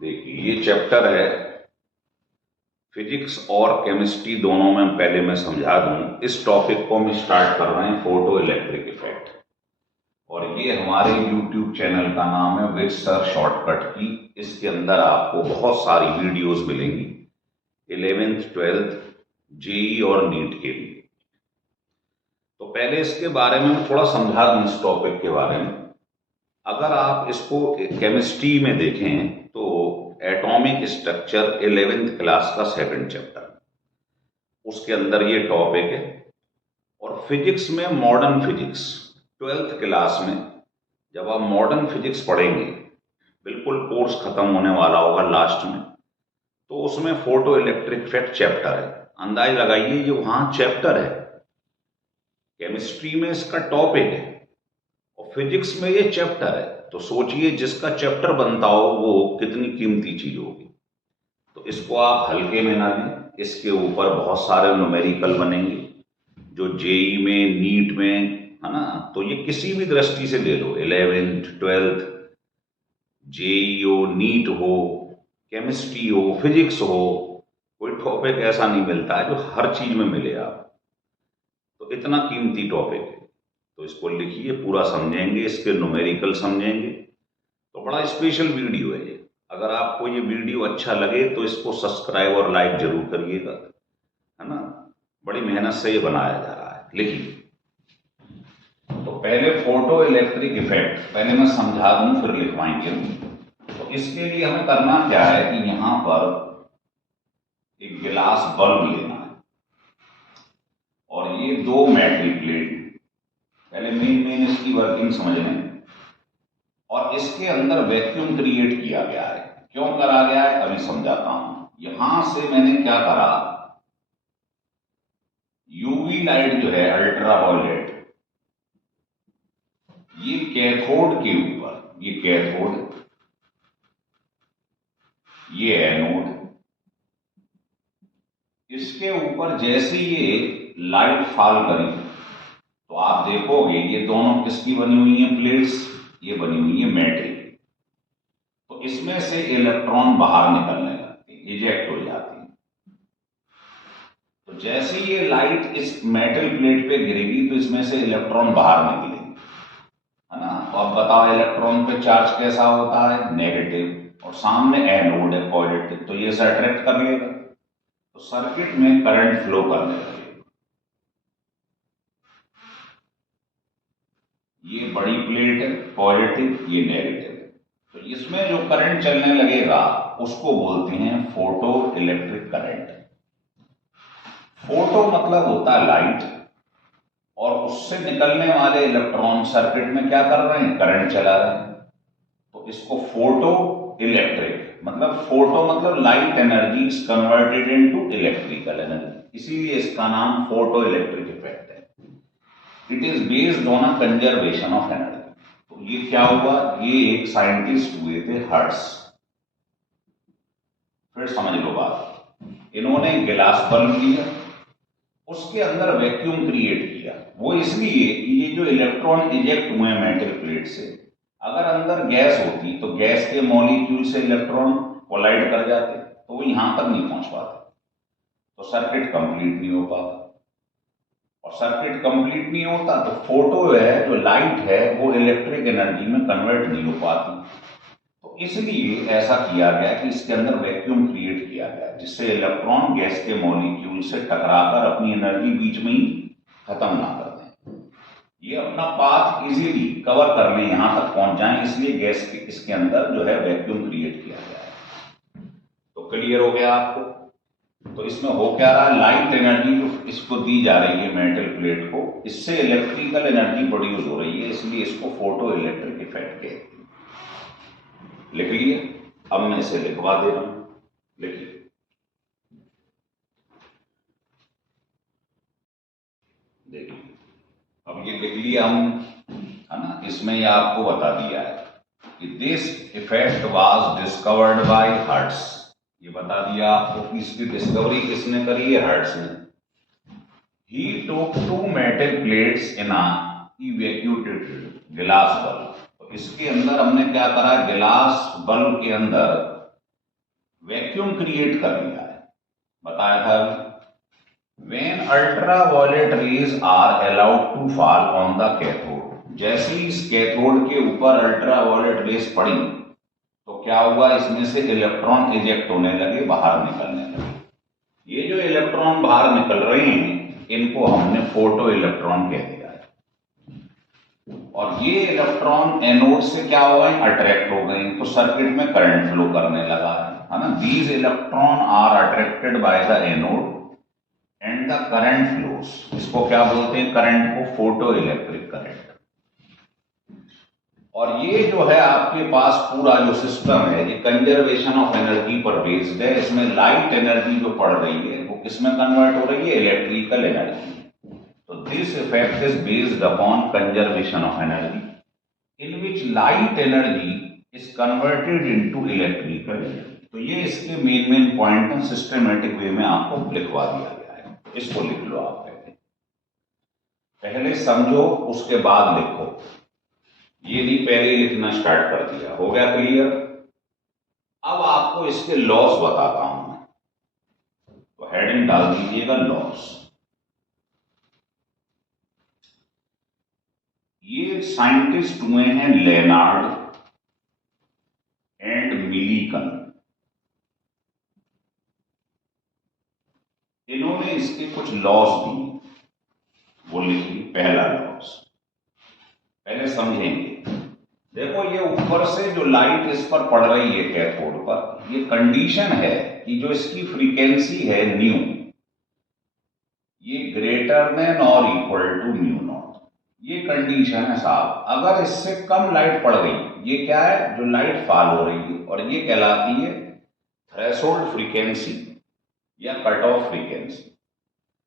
देखिए ये चैप्टर है फिजिक्स और केमिस्ट्री दोनों में। पहले मैं समझा दूं, इस टॉपिक को हम स्टार्ट कर रहे हैं फोटो इलेक्ट्रिक इफेक्ट, और ये हमारे यूट्यूब चैनल का नाम है विद सर शॉर्टकट की। इसके अंदर आपको बहुत सारी वीडियोस मिलेंगी 11th 12th जेई और नीट के लिए। तो पहले इसके बारे में मैं थोड़ा समझा दूं, इस टॉपिक के बारे में। अगर आप इसको केमिस्ट्री में देखें तो एटॉमिक स्ट्रक्चर 11th क्लास का सेकंड चैप्टर, उसके अंदर ये टॉपिक है। और फिजिक्स में मॉडर्न फिजिक्स 12th क्लास में जब आप मॉडर्न फिजिक्स पढ़ेंगे, बिल्कुल कोर्स खत्म होने वाला होगा लास्ट में, तो उसमें फोटो इलेक्ट्रिक इफेक्ट चैप्टर है। अंदाज लगाइए ये वहां चैप्टर है, केमिस्ट्री में इसका टॉपिक है और फिजिक्स में ये चैप्टर है। तो सोचिए जिसका चैप्टर बनता हो वो कितनी कीमती चीज होगी। तो इसको आप हल्के में ना लें, इसके ऊपर बहुत सारे न्यूमेरिकल बनेंगे जो जेई में, नीट में, है ना। तो ये किसी भी दृष्टि से ले लो, 11th 12th जेई हो, नीट हो, केमिस्ट्री हो, फिजिक्स हो, कोई टॉपिक ऐसा नहीं मिलता है जो हर चीज में मिले आप। तो इतना कीमती टॉपिक है, तो इसको लिखिए, पूरा समझेंगे, इसके न्यूमेरिकल समझेंगे। तो बड़ा स्पेशल वीडियो है ये। अगर आपको ये वीडियो अच्छा लगे तो इसको सब्सक्राइब और लाइक जरूर करिएगा, है ना। बड़ी मेहनत से ये बनाया जा रहा है। लिखिए, तो पहले फोटो इलेक्ट्रिक इफेक्ट पहले मैं समझा दूं, फिर लिखवाएंगे। तो इसके लिए हमें करना क्या है कि यहां पर एक गिलास बल्ब लेना है और ये दो मेटल प्लेट, पहले मेन इसकी वर्किंग समझ लें। और इसके अंदर वैक्यूम क्रिएट किया गया है। क्यों करा गया है अभी समझाता हूं। यहां से मैंने क्या करा, यूवी लाइट जो है अल्ट्रावायलेट, ये कैथोड के ऊपर, ये कैथोड, ये एनोड, इसके ऊपर जैसे ये लाइट फॉल करी तो आप देखोगे ये दोनों किसकी बनी हुई है प्लेट्स, ये बनी हुई है मेटल। तो इसमें से इलेक्ट्रॉन बाहर निकलने लगते हैं, इजेक्ट हो जाते हैं। तो जैसे ये लाइट इस मेटल प्लेट पे गिरेगी तो इसमें से इलेक्ट्रॉन बाहर निकलेंगे, है ना। तो अब बताओ इलेक्ट्रॉन पे चार्ज कैसा होता है, नेगेटिव, और सामने एनोड है पॉजिटिव, तो ये अट्रैक्ट कर लेगा, तो सर्किट में करंट फ्लो करने लगेगा। ये बड़ी प्लेट है पॉजिटिव, ये नेगेटिव है, तो इसमें जो करंट चलने लगेगा उसको बोलते हैं फोटो इलेक्ट्रिक करंट। फोटो मतलब होता है लाइट, और उससे निकलने वाले इलेक्ट्रॉन सर्किट में क्या कर रहे हैं, करंट चला रहे हैं। तो इसको फोटो इलेक्ट्रिक, मतलब फोटो मतलब light energy is converted into electrical energy, इसीलिए इसका नाम फोटो इलेक्ट्रिक इफेक्ट है। It is based on a conservation of energy. तो ये क्या हुआ, ये एक साइंटिस्ट हुए थे हर्ट्स। फिर समझ लो बात, इन्होंने गिलास बल्ब लिया, उसके अंदर वैक्यूम क्रिएट किया। वो इसलिए कि ये जो इलेक्ट्रॉन इजेक्ट हुए मेटल प्लेट से, अगर अंदर गैस होती तो गैस के मॉलिक्यूल से इलेक्ट्रॉन कोलाइड कर जाते, तो वो यहां तक नहीं पहुंच पाते, तो सर्किट कंप्लीट नहीं हो पाता। और सर्किट कंप्लीट नहीं होता तो फोटो है, जो लाइट है, वो इलेक्ट्रिक एनर्जी में कन्वर्ट नहीं हो पाती। तो इसलिए ऐसा किया गया कि इसके अंदर वैक्यूम क्रिएट किया गया, जिससे इलेक्ट्रॉन गैस के मॉलिक्यूल से टकराकर अपनी एनर्जी बीच में ही खत्म ना कर दें, ये अपना पाथ इजीली कवर कर लें, यहां तक पहुंच जाएं, इसलिए गैस के इसके अंदर जो है वैक्यूम क्रिएट किया गया है। तो क्लियर हो गया आपको। तो इसमें हो क्या रहा है, लाइट एनर्जी जो इसको दी जा रही है मेटल प्लेट को, इससे इलेक्ट्रिकल एनर्जी प्रोड्यूस हो रही है, इसलिए इसको फोटो इलेक्ट्रिक इफेक्ट कहते हैं। लिख लिए, अब मैं इसे लिखवा दे रहा हूं, लिखिए। देखिए, अब ये लिख लिया हम, है ना। इसमें ये आपको बता दिया है कि this effect was discovered by Hertz. ये बता दिया आपको कि इसकी डिस्कवरी किसने करी है, हर्ट्स ने। He took two metal plates in a evacuated glass bulb. तो इसके अंदर हमने क्या करा, गिलास बल्ब के अंदर वैक्यूम क्रिएट कर लिया है, बताया था अभी। When ultraviolet rays are allowed to fall on the cathode, जैसे ही इस कैथोड के ऊपर अल्ट्रावायलेट रेस पड़ी तो क्या हुआ, इसमें से इलेक्ट्रॉन इजेक्ट होने लगे, बाहर निकलने लगे। ये जो इलेक्ट्रॉन बाहर निकल रहे हैं इनको हमने फोटो इलेक्ट्रॉन कह दिया है। और ये इलेक्ट्रॉन एनोड से क्या हो गए, अट्रैक्ट हो गए, तो सर्किट में करंट फ्लो करने लगा है ना। These electron are attracted by the anode and the current flows, इसको क्या बोलते हैं, करंट को फोटो इलेक्ट्रिक करंट। और ये जो है आपके पास पूरा जो सिस्टम है ये कंजर्वेशन ऑफ एनर्जी पर बेस्ड है। इसमें लाइट एनर्जी जो पड़ रही है वो किसमें कन्वर्ट हो रही है, इलेक्ट्रिकल एनर्जी। तो this effect is based upon conservation of energy in which light energy is converted into electrical energy. तो ये इसके मेन पॉइंट है, सिस्टमेटिक वे में आपको लिखवा दिया गया है, इसको लिख लो आप। पहले समझो उसके बाद लिखो, ये नहीं पहले लिखना स्टार्ट कर दिया। हो गया क्लियर? अब आपको इसके लॉस बताता हूं मैं, तो हेडिंग डाल दीजिएगा लॉस। ये साइंटिस्ट हुए हैं लेनार्ड एंड मिलीकन, इन्होंने इसके कुछ लॉस दिए, वो लिखिए। पहला लॉस पहले समझेंगे। देखो ये ऊपर से जो लाइट इस पर पड़ रही है कैथोड पर, ये कंडीशन है कि जो इसकी फ्रीक्वेंसी है न्यू, ये ग्रेटर देन और इक्वल टू म्यू नॉट, ये कंडीशन है साहब। अगर इससे कम लाइट पड़ गई, ये क्या है, जो लाइट फॉल हो रही है, और ये कहलाती है थ्रेशोल्ड फ्रीक्वेंसी या कट ऑफ फ्रीक्वेंसी।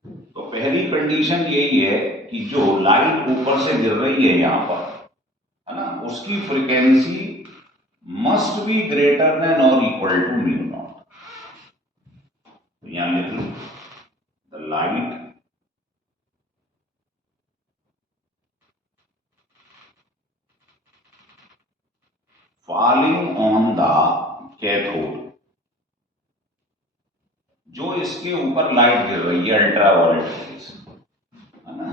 तो पहली कंडीशन यही है कि जो लाइट ऊपर से गिर रही है यहां पर, है ना, उसकी frequency must be greater than और इक्वल टू म्यू नॉट। तो यहां लिख लो, the light falling on the cathode, जो इसके ऊपर लाइट गिर रही है अल्ट्रावायलेट रेज, है ना,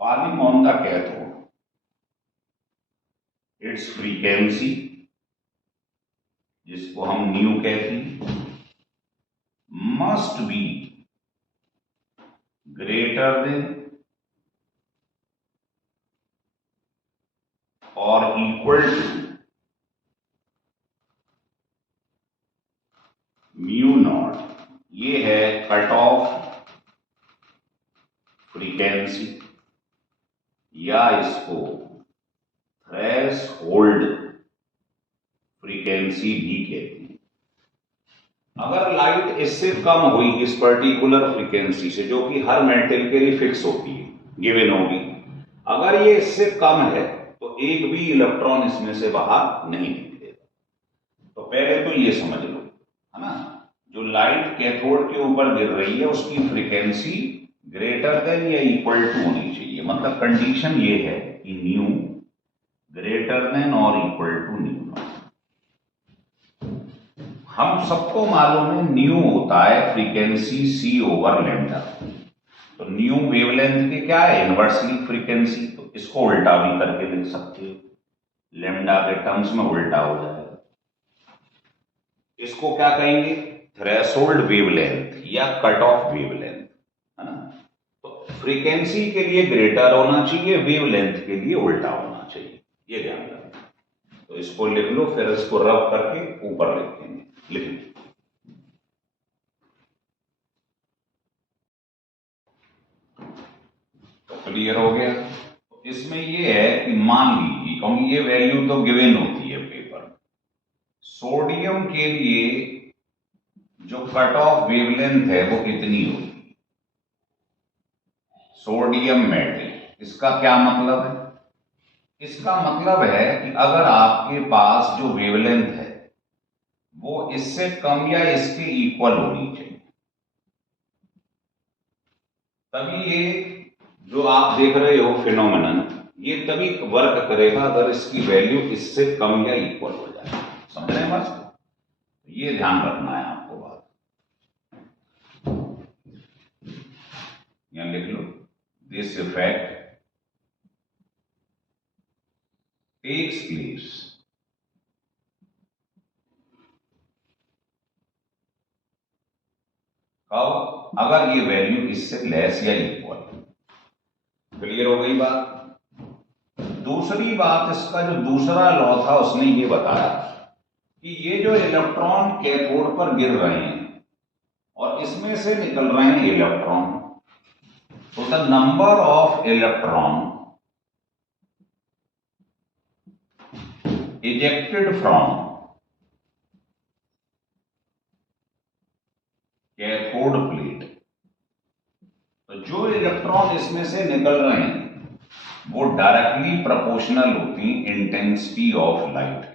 falling on the cathode, it's frequency, जिसको हम न्यू कहते हैं, मस्ट बी ग्रेटर देन और इक्वल टू म्यू नॉट। ये है कट ऑफ फ्रीक्वेंसी, या इसको थ्रेशोल्ड फ्रीक्वेंसी भी कहते हैं। अगर लाइट इससे कम हुई इस पर्टिकुलर फ्रीक्वेंसी से, जो कि हर मेटल के लिए फिक्स होती है, गिवन होगी, अगर ये इससे कम है तो एक भी इलेक्ट्रॉन इसमें से बाहर नहीं निकलेगा। तो पहले तो ये समझ लो, है ना, जो लाइट कैथोड के ऊपर गिर रही है उसकी फ्रीक्वेंसी ग्रेटर देन या इक्वल टू होनी चाहिए। मतलब कंडीशन ये है कि न्यू ग्रेटर देन और इक्वल टू न्यू नॉट। हम सबको मालूम है न्यू होता है फ्रीक्वेंसी सी ओवर लेमडा। तो न्यू वेवलेंथ के क्या है, इनवर्सली फ्रीक्वेंसी। तो इसको उल्टा भी करके लिख सकते हो, लेमडा के टर्म्स में उल्टा हो जाएगा। इसको क्या कहेंगे, थ्रेशोल्ड वेवलेंथ या कट ऑफ वेवलेंथ, है ना। तो फ्रीक्वेंसी के लिए ग्रेटर होना चाहिए, वेवलेंथ के लिए उल्टा होना चाहिए, ये ध्यान रखना। तो इसको लिख लो, फिर इसको रब करके ऊपर लिखेंगे, लिख लो। तो क्लियर हो गया। तो इसमें ये है कि मान लीजिए, क्योंकि ये वैल्यू तो गिवन होती है पेपर, सोडियम के लिए जो कट ऑफ वेवलेंथ है वो कितनी होगी, सोडियम मेटल। इसका क्या मतलब है, इसका मतलब है कि अगर आपके पास जो वेवलेंथ है वो इससे कम या इसके इक्वल होनी चाहिए, तभी ये जो आप देख रहे हो फिनोमेनन, ये तभी वर्क करेगा अगर इसकी वैल्यू इससे कम या इक्वल हो जाए। समझ रहे हैं बात? ये ध्यान रखना है आपको बात, यहां लिख लो, दिस इफेक्ट टेक्स प्लेस कब, अगर ये वैल्यू इससे लेस या इक्वल। क्लियर हो गई बात। दूसरी बात, इसका जो दूसरा लॉ था उसने ये बताया कि ये जो इलेक्ट्रॉन कैथोड पर गिर रहे हैं और इसमें से निकल रहे हैं इलेक्ट्रॉन, तो the number of electron ejected from cathode plate, तो जो इलेक्ट्रॉन इसमें से निकल रहे हैं वो डायरेक्टली प्रोपोर्शनल होती intensity of light.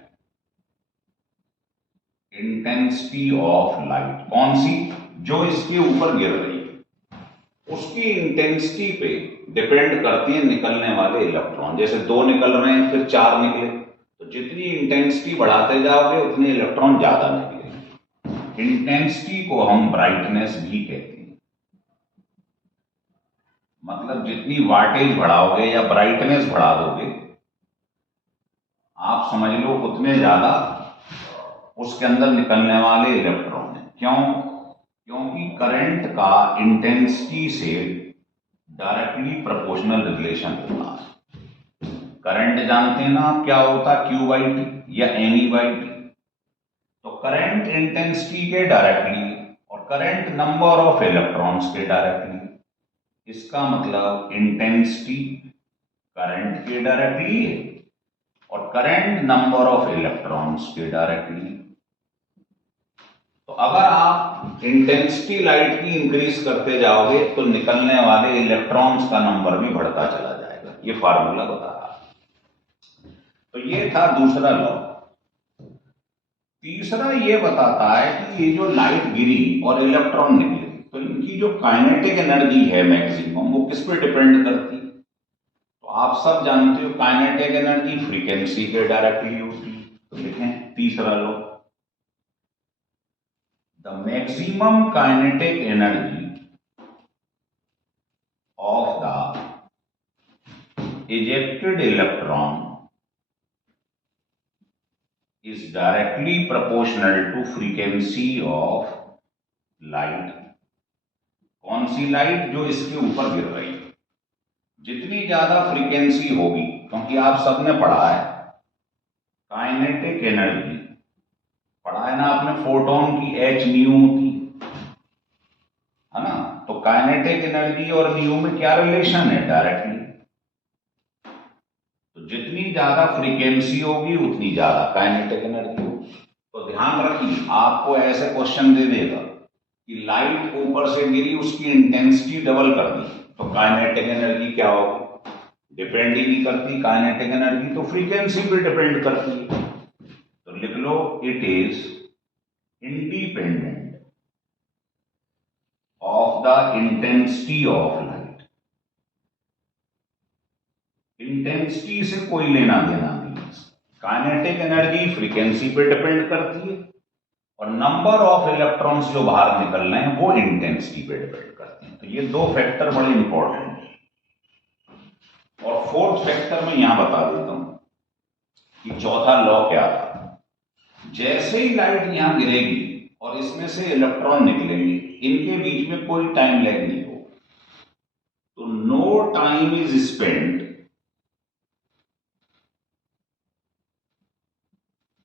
Intensity of light कौन सी, जो इसके ऊपर गिर रही है उसकी इंटेंसिटी पे डिपेंड करती है निकलने वाले इलेक्ट्रॉन। जैसे 2 निकल रहे हैं फिर 4 निकले, तो जितनी इंटेंसिटी बढ़ाते जाओगे उतने इलेक्ट्रॉन ज्यादा निकलेंगे। इंटेंसिटी को हम ब्राइटनेस भी कहते हैं। मतलब जितनी वाटेज बढ़ाओगे या ब्राइटनेस बढ़ा दोगे, आप समझ लो उतने ज्यादा उसके अंदर निकलने वाले इलेक्ट्रॉन हैं। क्यों? क्योंकि करंट का इंटेंसिटी से डायरेक्टली प्रोपोर्शनल रिलेशन होता है। करंट जानते हैं ना आप क्या होता है, Q बाई टी या N बाई टी। तो करंट इंटेंसिटी के डायरेक्टली और करंट नंबर ऑफ इलेक्ट्रॉन्स के डायरेक्टली। इसका मतलब इंटेंसिटी करंट के डायरेक्टली है और करंट नंबर ऑफ इलेक्ट्रॉन्स के डायरेक्टली। तो अगर आप इंटेंसिटी लाइट की इंक्रीज करते जाओगे तो निकलने वाले इलेक्ट्रॉन्स का नंबर भी बढ़ता चला जाएगा। ये फार्मूला बता रहा। तो ये था दूसरा लॉ। तीसरा ये बताता है कि ये जो लाइट गिरी और इलेक्ट्रॉन निकले तो इनकी जो काइनेटिक एनर्जी है मैक्सिमम, वो किस पे डिपेंड करती है? तो आप सब जानते हो काइनेटिक एनर्जी फ्रीक्वेंसी के डायरेक्टली होती है। तो लिखें तीसरा law, the maximum kinetic energy of the ejected electron is directly proportional to frequency of light। कौन सी लाइट? जो इसके ऊपर गिर रही है। जितनी ज्यादा फ्रीक्वेंसी होगी, क्योंकि आप सबने पढ़ा है काइनेटिक एनर्जी, पढ़ा है ना आपने, फोटोन की h न्यू होती है ना। तो काइनेटिक एनर्जी और न्यू में क्या रिलेशन है? डायरेक्टली। तो जितनी ज्यादा फ्रीक्वेंसी होगी उतनी ज्यादा काइनेटिक एनर्जी होगी। तो ध्यान रखिए, आपको ऐसे क्वेश्चन दे देगा कि लाइट ऊपर से गिरी, उसकी इंटेंसिटी डबल कर दी, तो काइनेटिक एनर्जी क्या होगी? डिपेंड ही नहीं करती। काइनेटिक एनर्जी तो फ्रीक्वेंसी पे डिपेंड करती है। तो लिख लो, it is independent of the intensity of light. Intensity से कोई लेना देना नहीं। काइनेटिक एनर्जी फ्रीक्वेंसी पे डिपेंड करती है और नंबर ऑफ इलेक्ट्रॉन्स जो बाहर निकल रहे हैं वो इंटेंसिटी पे डिपेंड करते हैं। तो ये 2 फैक्टर बड़े इंपॉर्टेंट हैं। और 4th फैक्टर में यहां बता देता हूं कि चौथा लॉ क्या था। जैसे ही लाइट यहां गिरेगी और इसमें से इलेक्ट्रॉन निकलेंगे, इनके बीच में कोई टाइम लैग नहीं हो, तो no time is spent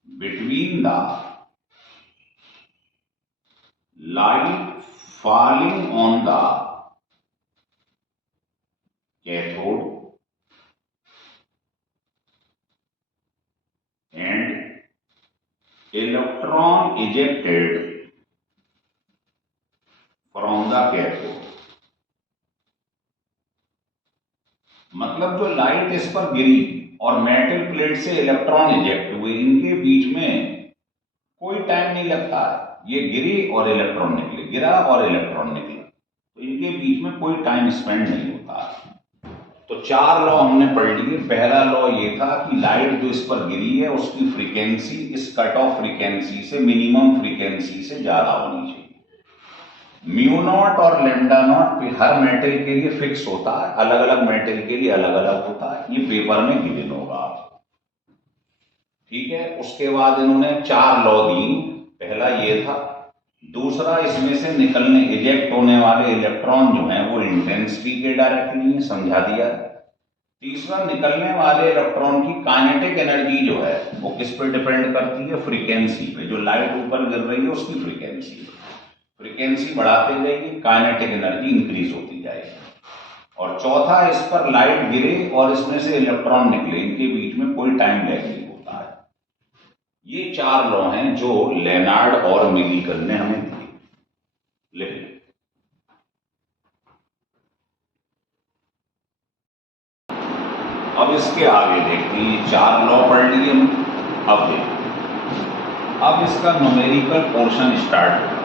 between the light falling on the cathode and electron ejected from the cathode। मतलब जो लाइट इस पर गिरी और मेटल प्लेट से इलेक्ट्रॉन इजेक्ट हुए, इनके बीच में कोई टाइम नहीं लगता है। ये गिरी और इलेक्ट्रॉन निकले, गिरा और इलेक्ट्रॉन निकले, तो इनके बीच में कोई टाइम स्पेंड नहीं होता। तो 4 लॉ हमने पढ़ लिए। पहला लॉ ये था कि लाइट जो इस पर गिरी है उसकी फ्रीक्वेंसी इस कट ऑफ फ्रीक्वेंसी से मिनिमम फ्रीक्वेंसी से ज्यादा होनी चाहिए। म्यू नॉट और लेमडा नॉट हर मेटल के लिए फिक्स होता है, अलग अलग मेटल के लिए अलग अलग होता है। ये पेपर में गिवन होगा, ठीक है। उसके बाद इन्होंने 4 लॉ दी। पहला ये था। दूसरा, इसमें से निकलने इजेक्ट होने वाले इलेक्ट्रॉन जो हैं वो इंटेंसिटी के डायरेक्टली है, समझा दिया। तीसरा, निकलने वाले इलेक्ट्रॉन की काइनेटिक एनर्जी जो है वो किस पे डिपेंड करती है? फ्रीक्वेंसी पे। जो लाइट ऊपर गिर रही है उसकी फ्रीक्वेंसी बढ़ाते जाएगी, काइनेटिक एनर्जी इंक्रीज होती जाएगी। और चौथा, इस पर लाइट गिरे और इसमें से इलेक्ट्रॉन निकले, इनके बीच में कोई टाइम लैग नहीं होता है। ये 4 लॉ हैं जो लेनार्ड और मिलीकन ने हमें दिए। लिख लें। अब इसके आगे देखते हैं। ये 4 लॉ पढ़ लिए हम। अब देखते हैं, अब इसका न्यूमेरिकल पोर्शन स्टार्ट होगा।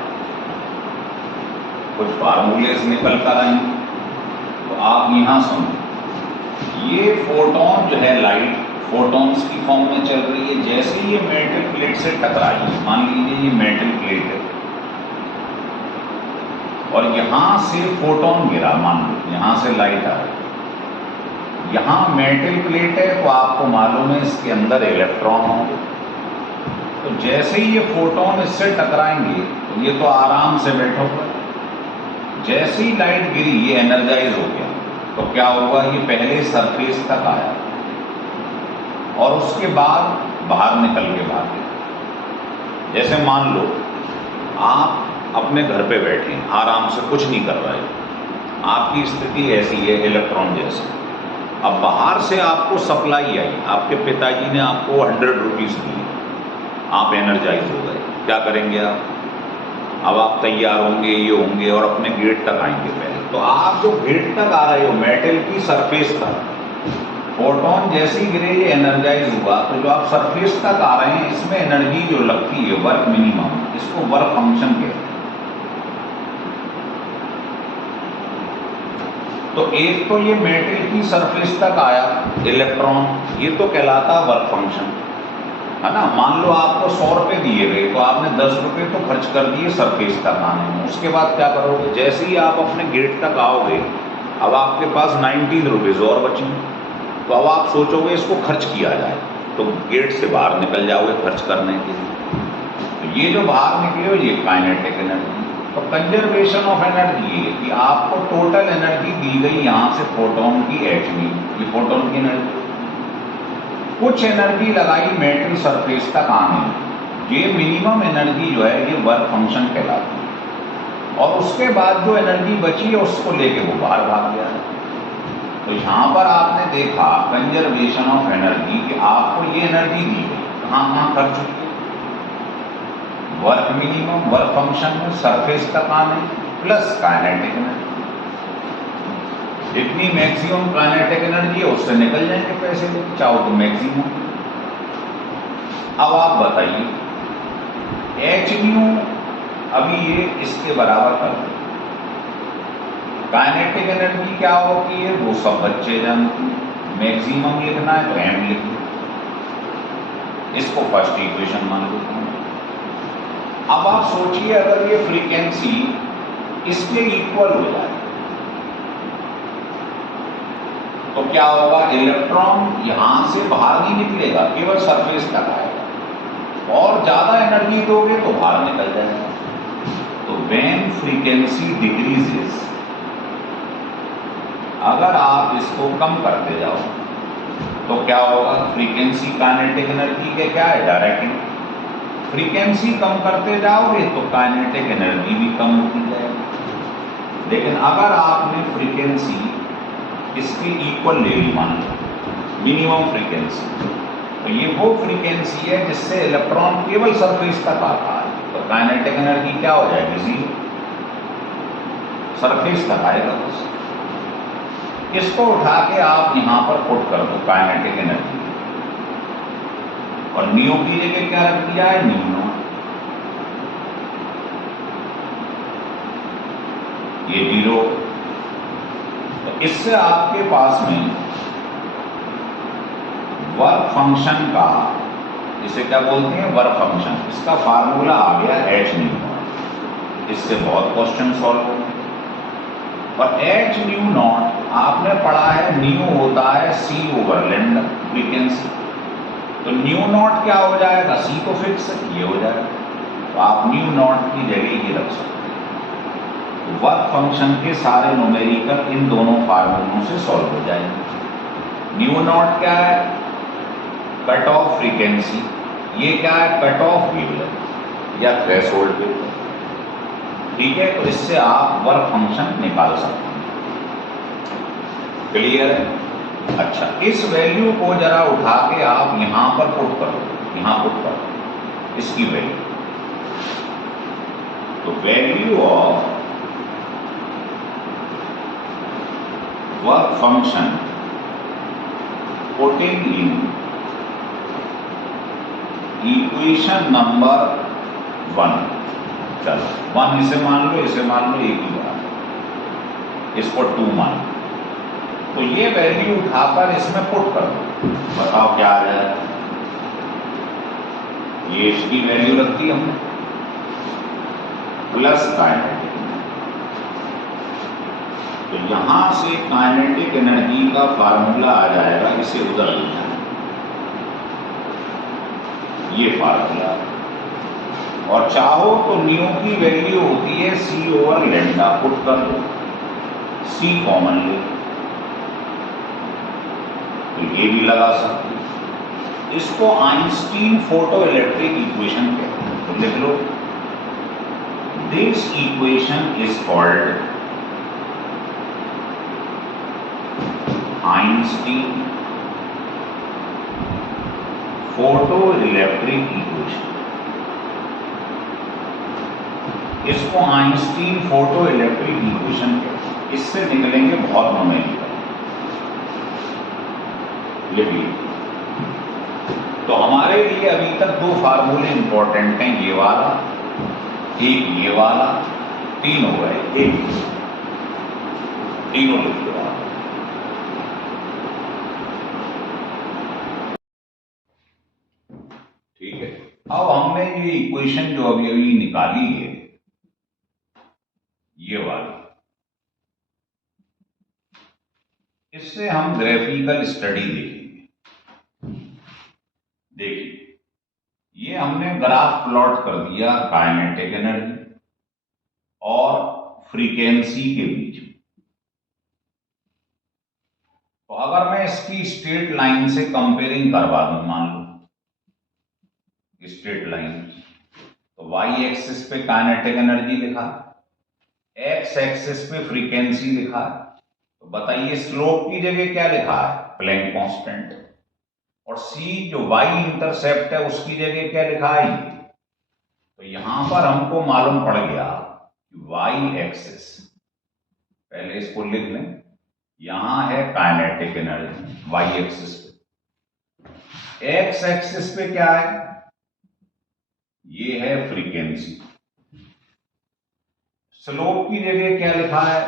कुछ फार्मूलेस निकल कर आएंगे, तो आप यहां सुनो। ये फोटोन जो है लाइट फोटॉन्स की फॉर्म में चल रही है। जैसे ये मेटल प्लेट से टकराई, मान लीजिए ये मेटल प्लेट है और यहां से फोटोन गिरा, मान लो यहां से लाइट आ रही। यहां मेटल प्लेट है तो आपको मालूम है इसके अंदर इलेक्ट्रॉन होंगे। तो जैसे ही ये फोटोन इससे टकराएंगे तो ये तो आराम से बैठा हुआ। जैसे ही लाइट गिरी ये एनर्जाइज हो गया, तो क्या होगा? ये पहले सरफेस तक आया और उसके बाद बाहर निकल के भागे। जैसे मान लो आप अपने घर पे बैठे आराम से, कुछ नहीं कर रहे, आपकी स्थिति ऐसी है इलेक्ट्रॉन जैसी। अब बाहर से आपको सप्लाई आई, आपके पिताजी ने आपको 100 रुपीज दिए, आप एनर्जाइज हो गए। क्या करेंगे आप? अब आप तैयार होंगे, ये होंगे और अपने गेट तक आएंगे पहले। तो आप जो गेट तक आ रहे हो मेटल की सरफेस तक, फोटोन जैसे ही गिरे ये एनर्जाइज हुआ, तो जो आप सरफेस तक आ रहे हैं इसमें एनर्जी जो लगती है वर्क मिनिमम, इसको वर्क फंक्शन कहते हैं। तो एक तो ये मेटल की सरफेस तक आया इलेक्ट्रॉन, ये तो कहलाता वर्क फंक्शन, है ना। मान लो आपको 100 रुपए दिए गए तो आपने 10 रुपए तो खर्च कर दिए सरफेस तक आने में। उसके बाद क्या करोगे? जैसे ही आप अपने गेट तक आओगे, अब आपके पास 19 रुपीज और बचेंगे। तो अब आप सोचोगे इसको खर्च किया जाए, तो गेट से बाहर निकल जाओगे खर्च करने के लिए। तो ये जो बाहर निकले हो ये काइनेटिक एनर्जी। तो कंजर्वेशन ऑफ एनर्जी है कि आपको टोटल एनर्जी दी गई यहां से फोटोन की hv, ये फोटोन की एनर्जी। कुछ एनर्जी लगाई मेटल सरफेस तक आने, ये मिनिमम एनर्जी जो है ये वर्क फंक्शन कहलाती है। और उसके बाद जो एनर्जी बची है उसको लेके वो बाहर भाग गया है। तो यहां पर आपने देखा कंजर्वेशन ऑफ एनर्जी कि आपको ये एनर्जी दी गई, कहां कर चुकी है? वर्क मिनिमम, वर्क फंक्शन में सरफेस तक आने प्लस काइनेटिक एनर्जी। जितनी मैक्सिमम काइनेटिक एनर्जी है उससे निकल जाएंगे पैसे लेके, चाहो तो मैक्सिमम। अब आप बताइए hν अभी ये इसके बराबर कर दो। काइनेटिक एनर्जी क्या होती है वो सब बच्चे जानते हैं। मैक्सिमम लिखना है तो m लिख लो, इसको फर्स्ट इक्वेशन मान लो। अब आप सोचिए अगर ये फ्रीक्वेंसी इसके इक्वल हो जाए तो क्या होगा? इलेक्ट्रॉन यहां से बाहर नहीं निकलेगा, केवल सरफेस तक आएगा। और ज्यादा एनर्जी दोगे तो बाहर निकल जाएगा। तो व्हेन फ्रीक्वेंसी डिक्रीजेस, अगर आप इसको कम करते जाओ तो क्या होगा? फ्रीक्वेंसी काइनेटिक एनर्जी के क्या है? डायरेक्टली फ्रीक्वेंसी कम करते जाओगे तो काइनेटिक एनर्जी भी कम होती जाएगी। लेकिन अगर आपने फ्रीक्वेंसी इसके इक्वल ले ली, मान लो मिनिमम फ्रीक्वेंसी, तो ये वो फ्रीक्वेंसी है जिससे इलेक्ट्रॉन केवल सरफेस तक आता है, तो काइनेटिक एनर्जी क्या हो जाएगी? 0, सरफेस तक आएगा बस। इसको उठा के आप यहां पर पुट कर दो काइनेटिक एनर्जी, और न्यू की जगह क्या रख दिया है? न्यू। ये 0। तो इससे आपके पास में वर्क फंक्शन का, इसे क्या बोलते हैं, वर्क फंक्शन, इसका फार्मूला आ गया एच न्यू नॉट। इससे बहुत क्वेश्चन सॉल्व होंगे। और एच न्यू नॉट आपने पढ़ा है, न्यू होता है सी ओवर लैम्डा फ्रीक्वेंसी, तो न्यू नॉट क्या हो जाएगा, सी तो फिक्स ये हो जाएगा, तो आप न्यू नॉट की जगह ही रख सकते हैं। तो वर्क फंक्शन के सारे न्यूमेरिकल इन दोनों फार्मूलों से सॉल्व हो जाएंगे। न्यू नॉट क्या है, कट ऑफ फ्रीक्वेंसी, ये क्या है, कट ऑफ वेवलेंथ या थ्रेशोल्ड वेवलेंथ। ठीक है, तो इससे आप वर्क फंक्शन निकाल सकते हैं। क्लियर है? अच्छा, इस वैल्यू को जरा उठा के आप यहां पर पुट करो, यहां पुट करो इसकी वैल्यू। तो value of work function putting in equation number 1, चलो 1 इसे मान लो, इसे मान लो, एक ही बात, इसको 2 मान लो। तो ये वैल्यू उठाकर इसमें पुट कर दो, बताओ क्या आ जाएगा। ये इसकी वैल्यू रख दी हमने, प्लस काइनेटिक, तो यहां से काइनेटिक एनर्जी का फार्मूला आ जाएगा, इसे उधर ले जाए, ये फार्मूला। और चाहो तो न्यू की वैल्यू होती है सी ओवर लैम्डा, पुट कर दो, सी कॉमन ले, तो ये भी लगा सकते हैं। इसको आइंस्टीन फोटो इलेक्ट्रिक इक्वेशन कहते हैं, तो लिख लो, this equation is called Einstein photo electric equation. इसको आइंस्टीन फोटो इलेक्ट्रिक इक्वेशन कहते हैं। इससे निकलेंगे बहुत न्यूमेरिकल, लिखिए। तो हमारे लिए अभी तक 2 फार्मूले इंपॉर्टेंट हैं, ये वाला, एक ये वाला, 3 हो गए, एक तीनों लिख लो आप। ठीक है, अब हमने ये इक्वेशन जो अभी अभी निकाली है, ये वाली, इससे हम ग्राफिकल स्टडी देखेंगे। देखिए, ये हमने ग्राफ प्लॉट कर दिया काइनेटिक एनर्जी और फ्रीक्वेंसी के बीच में। तो अगर मैं इसकी स्ट्रेट लाइन से कंपेयरिंग करवा दूं, मान लो स्ट्रेट लाइन, तो वाई एक्सिस पे काइनेटिक एनर्जी लिखा, एक्स एक्सिस पे फ्रीक्वेंसी लिखा, तो बताइए स्लोप की जगह क्या लिखा है, प्लैंक कांस्टेंट, और सी जो वाई इंटरसेप्ट है उसकी जगह क्या लिखा है, तो यहां पर हमको मालूम पड़ गया कि वाई एक्सिस, पहले इसको लिख लें, यहां है काइनेटिक एनर्जी वाई एक्सिस पे, एक्स एक्सिस पे क्या है, ये है फ्रीक्वेंसी, स्लोप की जगह क्या लिखा है,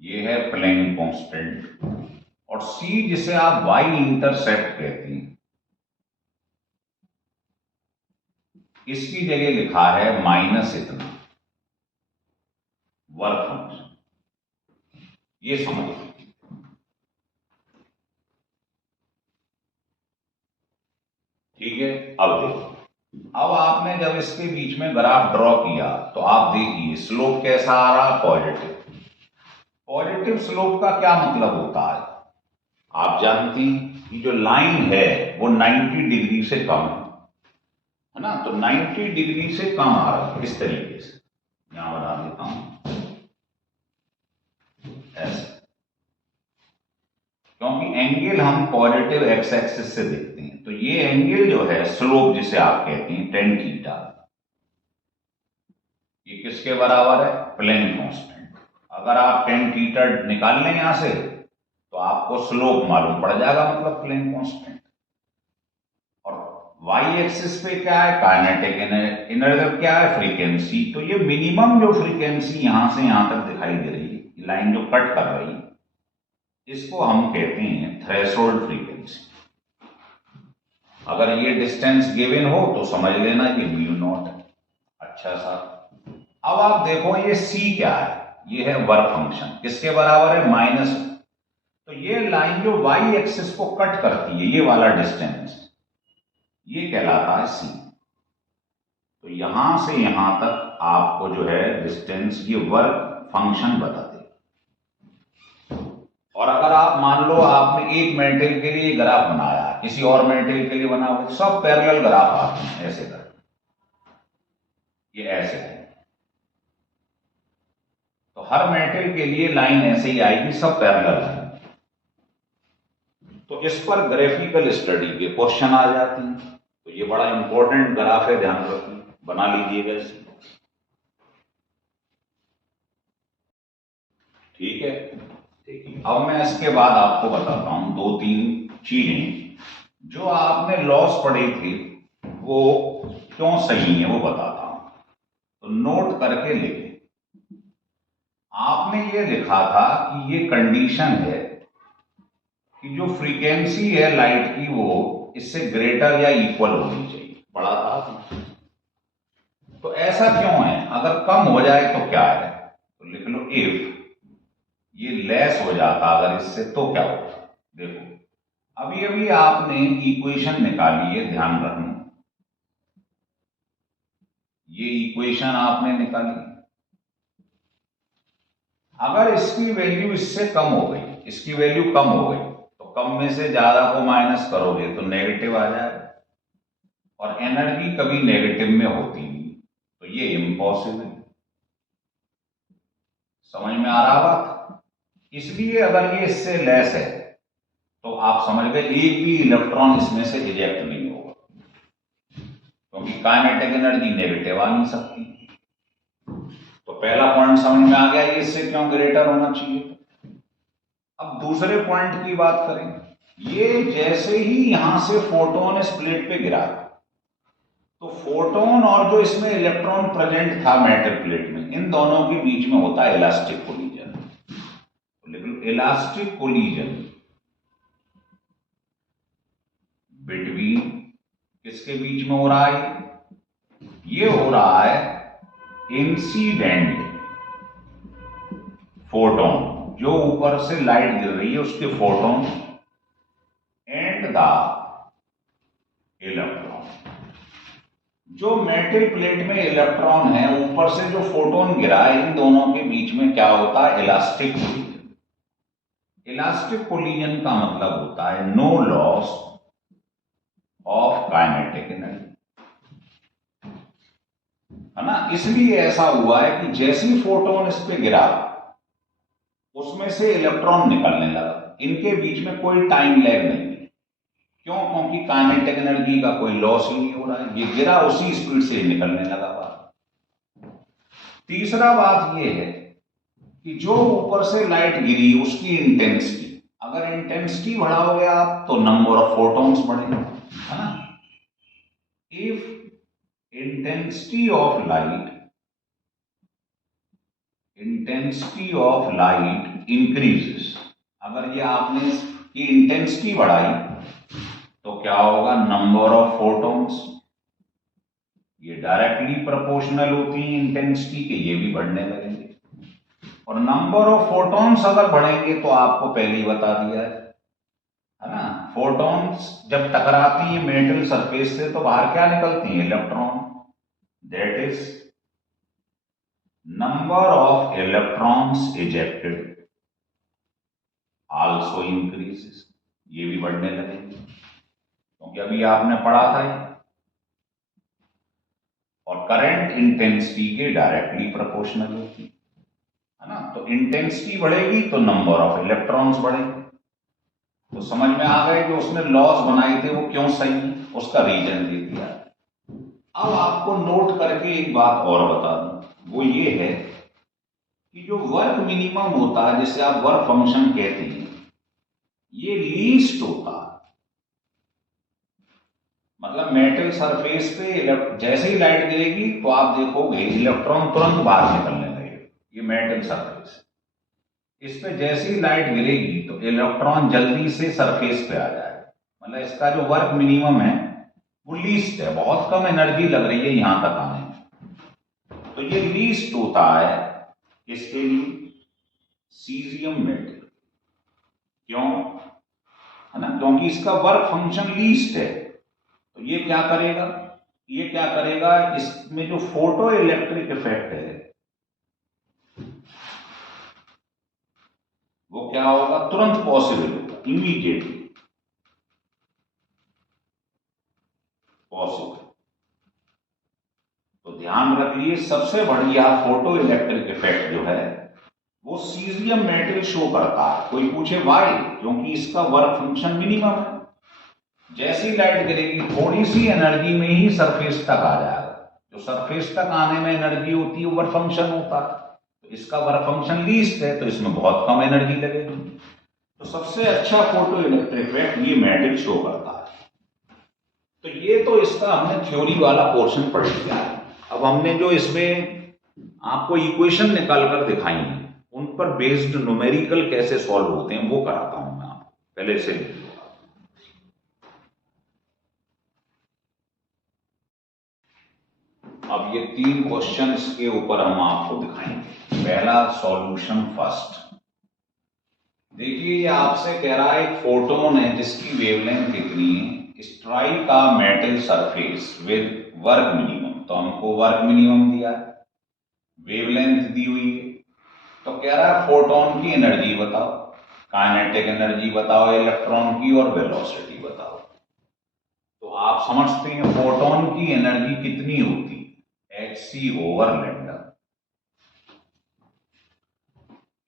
ये है प्लैंक कांस्टेंट, और सी जिसे आप वाई इंटरसेप्ट कहते हैं, इसकी जगह लिखा है माइनस इतना वर्क फंक्शन। ये समझ, ठीक है। अब देखो, अब आपने जब इसके बीच में ग्राफ ड्रॉ किया तो आप देखिए स्लोप कैसा आ रहा, पॉजिटिव। पॉजिटिव स्लोप का क्या मतलब होता है, आप जानती हैं कि जो लाइन है वो 90 डिग्री से कम है ना, तो 90 डिग्री से कम आ रहा है, इस तरीके से यहां बना देता हूं ऐसे, क्योंकि एंगल हम पॉजिटिव एक्स एक्सिस से देखते हैं, तो ये एंगल जो है स्लोप जिसे आप कहते हैं टेन थीटा, ये किसके बराबर है, प्लैंक कांस्टेंट। अगर आप टेन थीटा निकाल लें यहां से तो आपको स्लोप मालूम पड़ जाएगा, मतलब प्लैंक कांस्टेंट। और वाई एक्सिस पे क्या है, काइनेटिक एनर्जी, क्या है, फ्रीक्वेंसी। तो ये मिनिमम जो फ्रीक्वेंसी यहां से यहां तक दिखाई दे रही है, लाइन जो कट कर रही है, इसको हम कहते हैं थ्रेशोल्ड फ्रीक्वेंसी। अगर ये डिस्टेंस गिवन हो तो समझ लेना ये म्यू नॉट है। अच्छा सा, अब आप देखो ये सी क्या है, ये है वर्क फंक्शन, किसके बराबर है, माइनस। तो ये लाइन जो वाई एक्सिस को कट करती है, ये वाला डिस्टेंस, ये कहलाता है सी। तो यहां से यहां तक आपको जो है डिस्टेंस, ये वर्क फंक्शन बता दे। और अगर आप मान लो आपने एक मेटेरियल के लिए ग्राफ बनाया, किसी और मेटेरियल के लिए बना हुआ, सब पैरेलल ग्राफ आते हैं ऐसे कर, ये ऐसे है। तो हर मेटेरियल के लिए लाइन ऐसे ही आएगी, सब पैरेलल है। तो इस पर ग्राफिकल स्टडी के क्वेश्चन आ जाते हैं। तो ये बड़ा इंपॉर्टेंट ग्राफ है, ध्यान रखिए, बना लीजिएगा इसे। ठीक है, देखिए अब मैं इसके बाद आपको बताता हूं दो तीन चीजें जो आपने लॉस पढ़े थे वो क्यों सही है, वो बताता हूं। तो नोट करके लिखें। आपने ये लिखा था कि ये कंडीशन है कि जो फ्रीक्वेंसी है लाइट की वो इससे ग्रेटर या इक्वल होनी चाहिए, पढ़ा था। तो ऐसा क्यों है, अगर कम हो जाए तो क्या है, तो लिख लो इफ ये लेस हो जाता अगर इससे तो क्या होता। देखो अभी अभी आपने इक्वेशन निकाली है, ध्यान रखना, ये इक्वेशन आपने निकाली। अगर इसकी वैल्यू इससे कम हो गई, इसकी वैल्यू कम हो गई, तो कम में से ज्यादा को माइनस करोगे तो नेगेटिव आ जाएगा, और एनर्जी कभी नेगेटिव में होती नहीं, तो ये इम्पॉसिबल। समझ में आ रहा बात। इसलिए अगर ये इससे लेस है तो आप समझ गए एक भी इलेक्ट्रॉन इसमें से इजेक्ट नहीं होगा, क्योंकि काइनेटिक एनर्जी नेगेटिव आ नहीं सकती। तो पहला पॉइंट समझ में आ गया, ये इससे क्यों ग्रेटर होना चाहिए। अब दूसरे पॉइंट की बात करें, ये जैसे ही यहां से फोटोन इस प्लेट पे गिरा, तो फोटोन और जो इसमें इलेक्ट्रॉन प्रेजेंट था मेटल प्लेट में, इन दोनों के बीच में होता है इलास्टिक कोलिजन। लेकिन इलास्टिक कोलिजन बिटवीन किसके बीच में हो रहा है, ये हो रहा है इंसिडेंट फोटोन, जो ऊपर से लाइट गिर रही है उसके फोटोन, एंड द इलेक्ट्रॉन। जो मेटल प्लेट में इलेक्ट्रॉन है, ऊपर से जो फोटोन गिरा है, इन दोनों के बीच में क्या होता है, इलास्टिक कोलिजन। इलास्टिक कोलिजन का मतलब होता है no loss of kinetic energy, है ना। इसलिए ऐसा हुआ है कि जैसे ही फोटोन इस पे गिरा, उसमें से इलेक्ट्रॉन निकलने लगा, इनके बीच में कोई टाइम लैग नहीं है। क्यों, क्योंकि काइनेटिक एनर्जी का कोई लॉस ही नहीं हो रहा है, ये गिरा उसी स्पीड से निकलने लगा बात। तीसरा बात ये है कि जो ऊपर से लाइट गिरी उसकी इंटेंसिटी, अगर इंटेंसिटी बढ़ाओगे आप तो नंबर ऑफ फोटॉन्स बढ़ेंगे, है ना। If intensity of light increases, अगर ये आपने इसकी इंटेंसिटी बढ़ाई तो क्या होगा, नंबर ऑफ फोटॉन्स, ये डायरेक्टली प्रोपोर्शनल होती है इंटेंसिटी के, ये भी बढ़ने लगेंगे। और नंबर ऑफ फोटॉन्स अगर बढ़ेंगे तो आपको पहले ही बता दिया है ना, फोटॉन्स जब टकराती है मेटल सरफेस से तो बाहर क्या निकलती है, electron. That is number of electrons ejected also increases, ये भी बढ़ने लगेंगे, क्योंकि अभी आपने पढ़ा था ये। और करंट इंटेंसिटी के डायरेक्टली प्रोपोर्शनल होती है ना। तो इंटेंसिटी बढ़ेगी तो नंबर ऑफ इलेक्ट्रॉन्स बढ़ेंगे। तो समझ में आ गए जो उसने लॉस बनाए थे वो क्यों सही है, उसका रीजन दे दिया। अब आपको नोट करके एक बात और बता दूं, वो ये है कि जो वर्क मिनिमम होता है, जिसे आप वर्क फंक्शन कहते हैं, ये लीस्ट होता है। मतलब मेटल सरफेस पे जैसे ही लाइट गिरेगी तो आप देखोगे इलेक्ट्रॉन तुरंत बाहर निकलने लगेगा, ये मेटल सरफेस। इस पे जैसी ही लाइट गिरेगी तो इलेक्ट्रॉन जल्दी से सरफेस पे आ जाएगा, मतलब इसका जो वर्क मिनिमम है वो लीस्ट है, बहुत कम एनर्जी लग रही है यहां तक आने में। तो ये लीस्ट होता है इसके लिए सीजियम मेटल। क्यों? है ना, क्योंकि इसका वर्क फंक्शन लीस्ट है। तो ये क्या करेगा, ये क्या करेगा, इसमें जो फोटो इलेक्ट्रिक इफेक्ट है वो क्या होगा, तुरंत पॉसिबल होगा, इमीडिएटली पॉसिबल। तो ध्यान रखिए, सबसे बढ़िया फोटो इलेक्ट्रिक इफेक्ट जो है वो सीजियम मेटल शो करता है। कोई पूछे वाई, क्योंकि इसका वर्क फंक्शन मिनिमम है, जैसी लाइट गिरेगी थोड़ी सी एनर्जी में ही सरफेस तक आ जाएगा। जो सरफेस तक आने में एनर्जी होती है वर्क फंक्शन होता है, तो इसका वर्क फंक्शन लीस्ट है, तो इसमें बहुत कम एनर्जी लगेगी। तो सबसे अच्छा फोटो इलेक्ट्रिक इफेक्ट ये मेटल शो करता है। तो ये तो इसका हमने थ्योरी वाला पोर्शन पढ़ लिया है। अब हमने जो इसमें आपको इक्वेशन निकाल कर दिखाई है उन पर बेस्ड न्यूमेरिकल कैसे सॉल्व होते हैं वो कराता हूं मैं आपको, पहले से। अब ये 3 क्वेश्चन के ऊपर हम आपको दिखाएंगे। पहला सॉल्यूशन फर्स्ट। देखिए ये आपसे कह रहा है एक फोटोन है जिसकी वेवलेंथ कितनी है, strike a metal surface with work minimum. तो हमको वर्क मिनिमम दिया है, वेवलेंथ दी हुई है, तो कह रहा है फोटोन की एनर्जी बताओ, काइनेटिक एनर्जी बताओ इलेक्ट्रॉन की, और वेलोसिटी बताओ। तो आप समझते हैं फोटोन की एनर्जी कितनी होती है, hc/λ।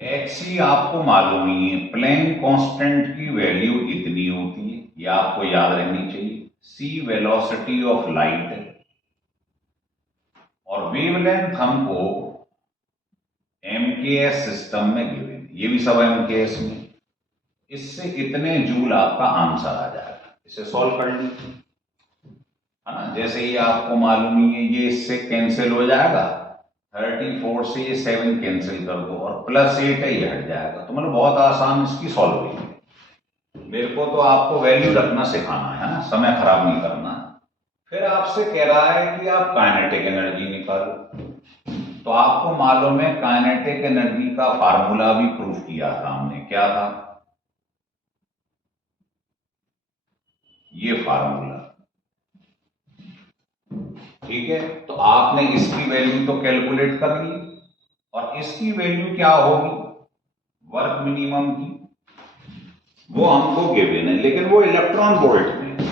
hc आपको मालूम ही है, प्लैंक कांस्टेंट की वैल्यू इतनी होती है, ये आपको याद रहनी चाहिए। c वेलोसिटी ऑफ लाइट है, और वेवलेंथ हमको MKS सिस्टम में गिवन, ये भी सब MKS में। इससे इतने जूल आपका आंसर आ जाएगा। इसे सॉल्व कर लीजिए, है ना। जैसे ही आपको मालूम ही है, ये इससे कैंसिल हो जाएगा, 34 से ये 7 कैंसिल कर दो, और +8 है ये हट जाएगा। तो मतलब बहुत आसान इसकी सॉल्व हुई है। मेरे को तो आपको वैल्यू रखना सिखाना है ना, समय खराब नहीं करना। फिर आपसे कह रहा है कि आप काइनेटिक एनर्जी निकालो। तो आपको मालूम है काइनेटिक एनर्जी का फार्मूला भी प्रूफ किया था हमने, क्या था, ये फार्मूला। ठीक है, तो आपने इसकी वैल्यू तो कैलकुलेट कर ली, और इसकी वैल्यू क्या होगी वर्क मिनिमम की, वो हमको गिवन है, लेकिन वो इलेक्ट्रॉन वोल्ट में है,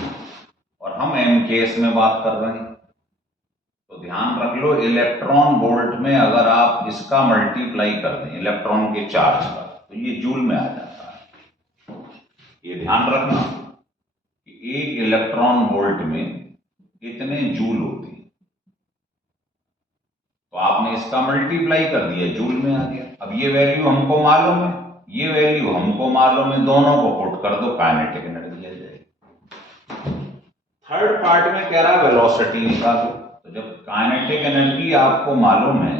और हम MKS में बात कर रहे हैं। तो ध्यान रख लो, इलेक्ट्रॉन वोल्ट में अगर आप इसका मल्टीप्लाई कर दें इलेक्ट्रॉन के चार्ज का, तो ये जूल में आ जाता है। ये ध्यान रखना कि 1 इलेक्ट्रॉन वोल्ट में इतने जूल होते हैं। तो आपने इसका मल्टीप्लाई कर दिया, जूल में आ गया। अब ये वैल्यू हमको मालूम है, ये वैल्यू हमको मालूम है, दोनों को पुट कर दो, काइनेटिक एनर्जी आ जाएगी। थर्ड पार्ट में कह रहा है वेलोसिटी निकालो। तो जब काइनेटिक एनर्जी आपको मालूम है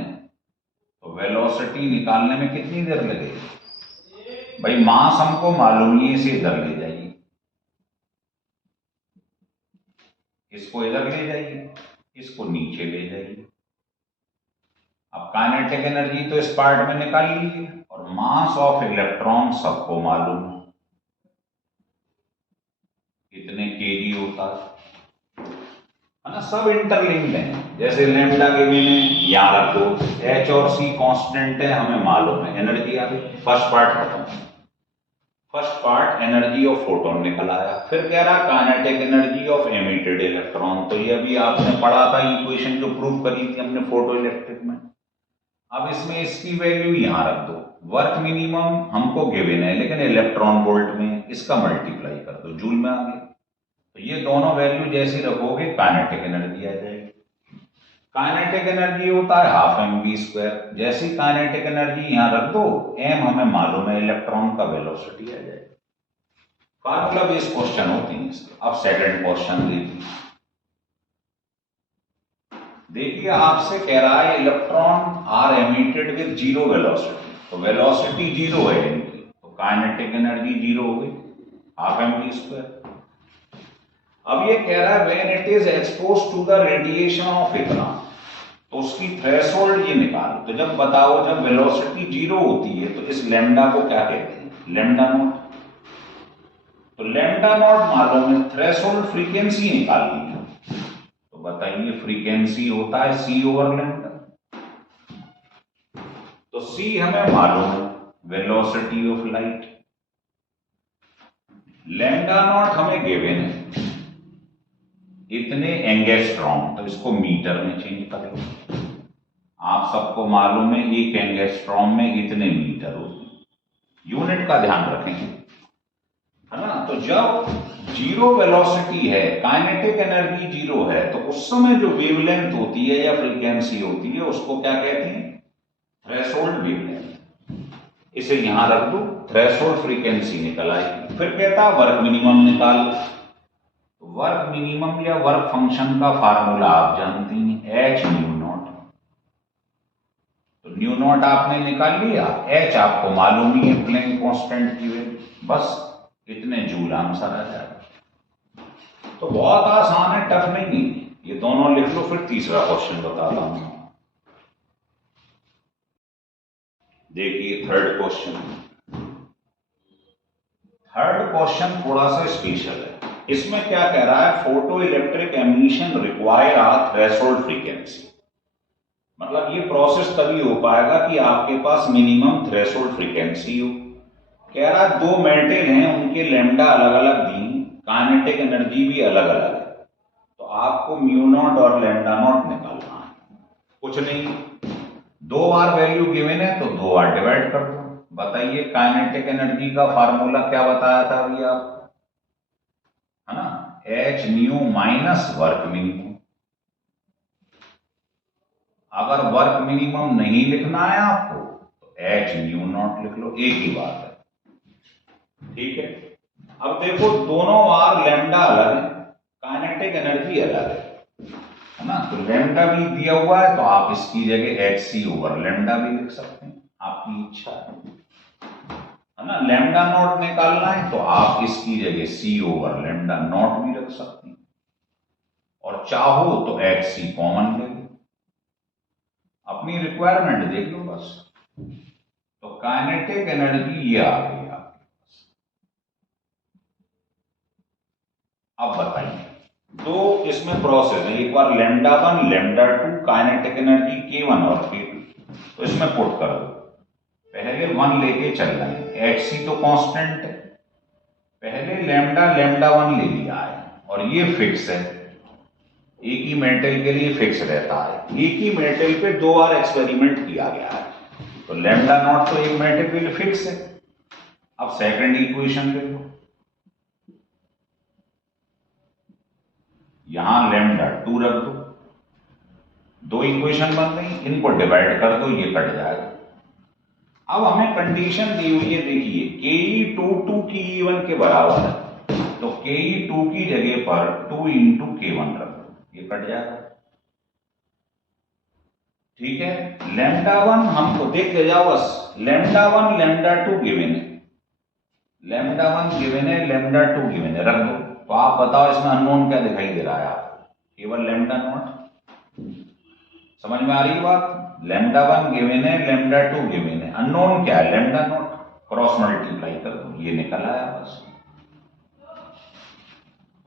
तो वेलोसिटी निकालने में कितनी देर लगेगी, भाई मास हमको मालूम ही, इसे इधर ले जाइए, इसको इधर ले जाइए, इसको नीचे ले जाइए। अब काइनेटिक एनर्जी तो इस पार्ट में निकाल लीजिए, और मास ऑफ इलेक्ट्रॉन सबको मालूम है कितने केजी होता है ना, सब इंटरलिंक्ड है। जैसे लैम्डा के भी याद रखो, H और C कांस्टेंट है, हमें मालूम है, एनर्जी आ गई। फर्स्ट पार्ट खत्म, first part energy of photon निकल आया। फिर कह रहा kinetic energy of emitted electron, तो ये अभी आपने पढ़ा था इक्वेशन जो प्रूव करी थी हमने फोटो इलेक्ट्रिक में। अब इसमें इसकी वैल्यू यहां रख दो, वर्क मिनिमम हमको गिवन है लेकिन इलेक्ट्रॉन वोल्ट में, इसका मल्टीप्लाई कर दो, जूल में आ गया। तो ये दोनों वैल्यू जैसी रखोगे काइनेटिक एनर्जी आ जाएगी। काइनेटिक एनर्जी होता है 12mv²। जैसी काइनेटिक एनर्जी यहां रख दो, m हमें मालूम है, इलेक्ट्रॉन का वेलोसिटी आ जाएगी। फार्मूला बेस्ड क्वेश्चन होती है इसके। अब सेकंड क्वेश्चन देखिए आपसे कह रहा है electron are emitted with 0 velocity. तो वेलोसिटी जीरो है इनकी, तो काइनेटिक एनर्जी जीरो हो गई, हाफ mv²। अब ये कह रहा है when it is expose to the radiation of इतना, तो उसकी थ्रेशोल्ड ये निकालो। तो जब बताओ, जब वेलोसिटी जीरो होती है तो इस लैम्डा को क्या कहते हैं? Lambda naught. तो लैम्डा नॉट मालूम है, थ्रेशोल्ड फ्रीक्वेंसी निकालनी है। तो बताइए फ्रीक्वेंसी होता है सी ओवर लैम्डा। तो सी हमें मालूम है, velocity of light. Lambda naught हमें गिवन है इतने एंगस्ट्रॉम, तो इसको मीटर में चेंज कर लो। आप सबको मालूम है एक एंगस्ट्रॉम में इतने मीटर होते हैं, यूनिट का ध्यान रखेंगे, है ना। तो जब जीरो वेलोसिटी है, काइनेटिक एनर्जी जीरो है, तो उस समय जो वेवलेंथ होती है या फ्रीक्वेंसी होती है उसको क्या कहते हैं? Threshold wavelength. इसे यहां रख दो, थ्रेशोल्ड फ्रीक्वेंसी निकल आएगी। फिर कहता वर्क मिनिमम निकाल। वर्क मिनिमम या वर्क फंक्शन का फार्मूला आप जानते हैं, एच न्यू नॉट। तो न्यू नॉट आपने निकाल लिया, एच आपको मालूम ही है प्लैंक कांस्टेंट की वैल्यू, बस इतने जूल आंसर आ जाएगा। तो बहुत आसान है, टफ नहीं है, ये दोनों लिख लो। फिर तीसरा क्वेश्चन बताता हूं। देखिए थर्ड क्वेश्चन। थर्ड क्वेश्चन थोड़ा सा स्पेशल है। इसमें क्या कह रहा है? फोटो इलेक्ट्रिक एमिशन रिक्वायर आ थ्रेशोल्ड फ्रीक्वेंसी। मतलब ये प्रोसेस तभी हो पाएगा कि आपके पास मिनिमम थ्रेशोल्ड फ्रीक्वेंसी हो। कह रहा है दो मेटल हैं, उनके लैम्डा अलग अलग दी, काइनेटिक एनर्जी भी अलग अलग है, तो आपको म्यू नॉट और लैम्डा नॉट निकालना है। कुछ नहीं, दो बार वैल्यू गिवन है तो दो बार डिवाइड कर दो। बताइए काइनेटिक एनर्जी का फार्मूला क्या बताया था अभी आप, है ना, H new minus work minimum. अगर वर्क मिनिमम नहीं लिखना है आपको तो एच न्यू नॉट लिख लो, एक ही बात है, ठीक है। अब देखो दोनों बार लैम्डा अलग है, काइनेटिक एनर्जी अलग है ना। तो लैम्डा भी दिया हुआ है तो आप इसकी जगह एच सी ओवर लैम्डा भी लिख सकते हैं, आपकी इच्छा है ना। लैम्डा नॉट निकालना है तो आप इसकी जगह सी ओवर लैम्डा नॉट भी रख सकते हैं, और चाहो तो एच सी कॉमन ले लो, अपनी रिक्वायरमेंट देख लो बस। तो काइनेटिक एनर्जी ये आ गई आपके पास। अब बताइए, दो इसमें प्रोसेस है, एक बार lambda one lambda two, kinetic energy K one और के टू, तो इसमें पुट कर दो। पहले वन लेके चल रहे हैं, एच सी तो कांस्टेंट है, पहले लैम्डा लैम्डा वन ले लिया है, और ये फिक्स है, एक ही मेटल के लिए फिक्स रहता है, एक ही मेटल पे दो बार एक्सपेरिमेंट किया गया है, तो लैम्डा नॉट तो एक मेटल के लिए फिक्स है। अब सेकंड इक्वेशन ले लो, यहां लैम्डा टू रख दो, दो इक्वेशन बन गई, इनको डिवाइड कर दो, ये कट जाएगा। अब हमें कंडीशन दी हुई है, देखिए के ई टू की ई वन के बराबर है, तो के ई टू की जगह पर टू इंटू के वन रख दो, ये कट जाएगा, ठीक है। लैम्डा वन हमको देख के जाओ बस, lambda one lambda to given है, लैम्डा वन गिवन है, लैम्डा टू गिवन है, रख दो। तो आप बताओ इसमें अननोन क्या दिखाई दे रहा है आपको? केवल लैम्डा नॉट। समझ में आ रही है बात? लैम्डा वन गिवन है, लैम्डा टू गिवन है, अननोन क्या है? Lambda naught. क्रॉस मल्टीप्लाई कर दो, ये निकल आया, बस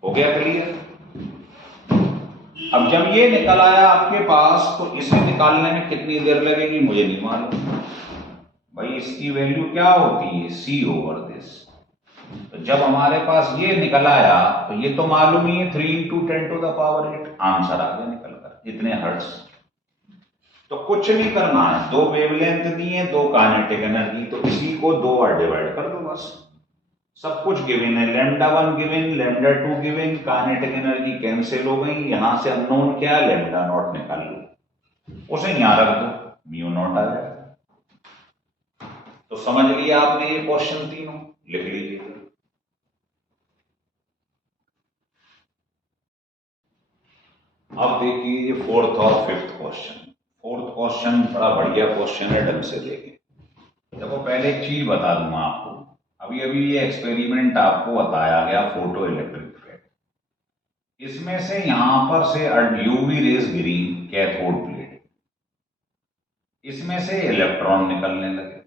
हो गया क्लियर। अब जब ये निकल आया आपके पास, तो इसे निकालने में कितनी देर लगेगी मुझे नहीं मालूम भाई। इसकी वैल्यू क्या होती है? सी ओवर दिस। तो जब हमारे पास ये निकल आया तो ये तो मालूम ही है, 3 इंटू 10⁸ आंसर आ गया निकल कर, इतने हर्ट्ज। तो कुछ नहीं करना है, दो वेवलेंथ दी है, दो काइनेटिक एनर्जी, तो इसी को दो बार डिवाइड कर दो बस। सब कुछ गिवन है, lambda one given, lambda two given, kinetic energy cancel हो गई, यहां से अननोन क्या है? लैम्डा नॉट निकाल लो, उसे यहां रख दो, म्यू नॉट आ जाएगा। तो समझ लिया आपने ये क्वेश्चन तीनों, लिख लीजिए। अब देखिए ये फोर्थ और फिफ्थ क्वेश्चन। फोर्थ क्वेश्चन बड़ा बढ़िया क्वेश्चन है, ढंग से देखें। देखो पहले एक चीज बता दूंगा आपको, अभी अभी ये एक्सपेरिमेंट आपको बताया गया फोटो इलेक्ट्रिक इफेक्ट, इसमें से यहां पर से यूवी रेज गिरी कैथोड प्लेट, इसमें से इलेक्ट्रॉन निकलने लगे,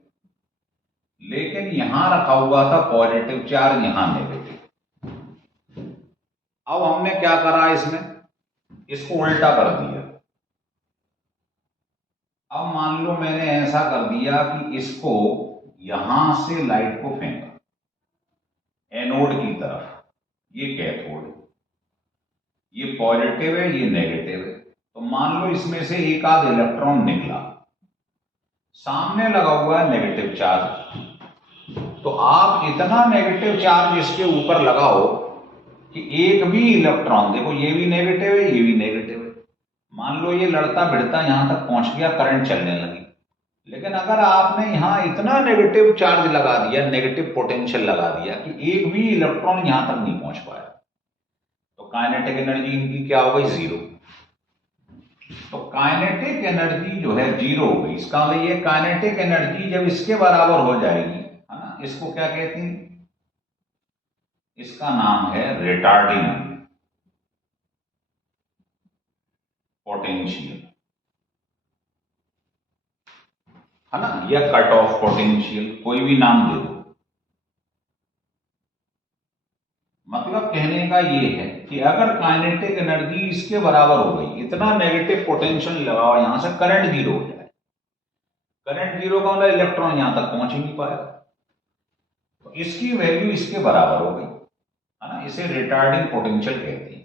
लेकिन यहां रखा हुआ था पॉजिटिव चार्ज, यहां नेगेटिव। अब हमने क्या करा, इसमें इसको उल्टा कर दिया। अब मान लो मैंने ऐसा कर दिया कि इसको यहां से लाइट को फेंका एनोड की तरफ, ये कैथोड, ये पॉजिटिव है ये नेगेटिव है, तो मान लो इसमें से एक आध इलेक्ट्रॉन निकला, सामने लगा हुआ है नेगेटिव चार्ज, तो आप इतना नेगेटिव चार्ज इसके ऊपर लगाओ कि एक भी इलेक्ट्रॉन, देखो ये भी नेगेटिव है ये भी नेगेटिव है, मान लो ये लड़ता भिड़ता यहां तक पहुंच गया, करंट चलने लगी, लेकिन अगर आपने यहां इतना नेगेटिव चार्ज लगा दिया, नेगेटिव पोटेंशियल लगा दिया कि एक भी इलेक्ट्रॉन यहां तक नहीं पहुंच पाया, तो काइनेटिक एनर्जी इनकी क्या हो गई, जीरो। तो काइनेटिक एनर्जी जो है जीरो हो गई, इसका मतलब ये काइनेटिक एनर्जी जब इसके बराबर हो जाएगी, है ना, इसको क्या कहते हैं, इसका नाम है रिटार्डिंग पोटेंशियल, है ना, या कट ऑफ पोटेंशियल, कोई भी नाम दे दो। मतलब कहने का ये है कि अगर काइनेटिक एनर्जी इसके बराबर हो गई, इतना नेगेटिव पोटेंशियल लगाओ यहां से करंट जीरो हो जाए, करंट जीरो का मतलब इलेक्ट्रॉन यहां तक पहुंच ही नहीं पाएगा, तो इसकी वैल्यू इसके बराबर हो गई, है ना, इसे रिटार्डिंग पोटेंशियल कहते हैं।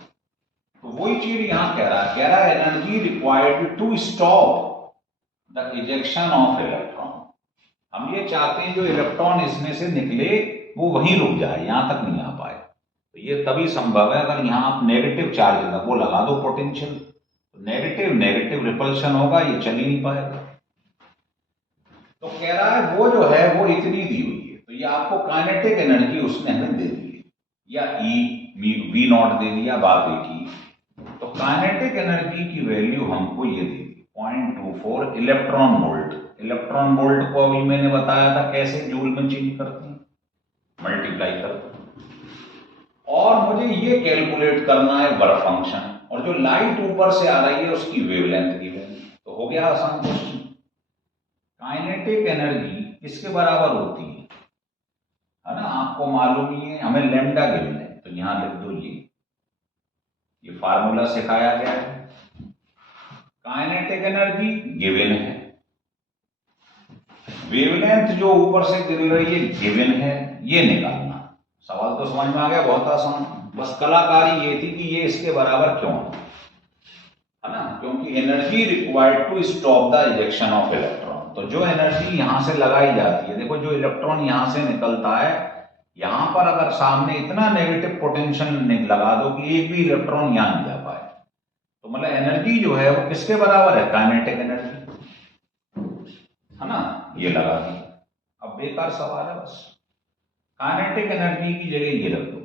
तो वही चीज यहां कह रहा है energy required to stop the ejection of electron, हम ये चाहते हैं जो इलेक्ट्रॉन इसमें से निकले वो वहीं रुक जाए, यहां तक नहीं आ पाए, तो ये तभी संभव है अगर यहां आप नेगेटिव चार्ज वो लगा दो पोटेंशियल, तो नेगेटिव नेगेटिव रिपल्शन होगा, ये चल ही नहीं पाएगा। तो कह रहा है वो जो है वो इतनी दी हुई है, तो ये आपको काइनेटिक एनर्जी उसने हमें दे दी है, या ई वी नॉट दे दिया, बात एक ही। तो काइनेटिक एनर्जी की वैल्यू हमको ये दी 0.24 इलेक्ट्रॉन वोल्ट, इलेक्ट्रॉन वोल्ट को अभी मैंने बताया था कैसे जूल में चेंज करते हैं, मल्टीप्लाई करते हैं, और मुझे ये कैलकुलेट करना है वर्क फंक्शन, और जो लाइट ऊपर से आ रही है उसकी वेवलेंथ की वैल्यू, तो हो गया आसान क्वेश्चन। काइनेटिक एनर्जी किसके बराबर होती है ना, आपको मालूम ही है, हमें लैम्डा गिवन है, तो यहां लिख दो ये फार्मूला सिखाया गया है, काइनेटिक एनर्जी गिवन है, वेवलेंथ जो ऊपर से गिर रही है गिवन है, ये निकालना। सवाल तो समझ में आ गया, बहुत आसान, बस कलाकारी ये थी कि ये इसके बराबर क्यों है ना, क्योंकि energy required to stop the ejection of electron, तो जो एनर्जी यहां से लगाई जाती है, देखो जो इलेक्ट्रॉन यहां से निकलता है, यहां पर अगर सामने इतना नेगेटिव पोटेंशियल लगा दो कि एक भी इलेक्ट्रॉन यहां नहीं जा पाए, तो मतलब एनर्जी जो है वो किसके बराबर है, काइनेटिक एनर्जी, है ना, ये लगा दी। अब बेकार सवाल है, बस काइनेटिक एनर्जी की जगह ये रख दो,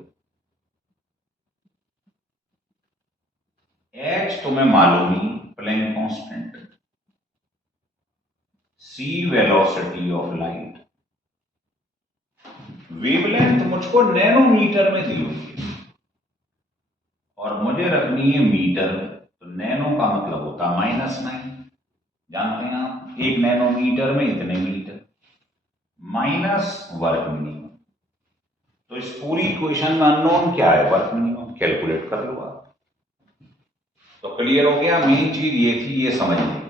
एच तुम्हें मालूम ही, Planck constant, C velocity of light, wavelength मुझको नैनोमीटर में दी हुई है और मुझे रखनी है मीटर में, तो नैनो का मतलब होता है -9, जानते हैं आप, एक नैनोमीटर में इतने मीटर, माइनस वर्क मिनिमम, तो इस पूरी इक्वेशन में अननोन क्या है, वर्क मिनिमम, कैलकुलेट कर लो आप। तो क्लियर हो गया, मेन चीज ये थी, ये समझने।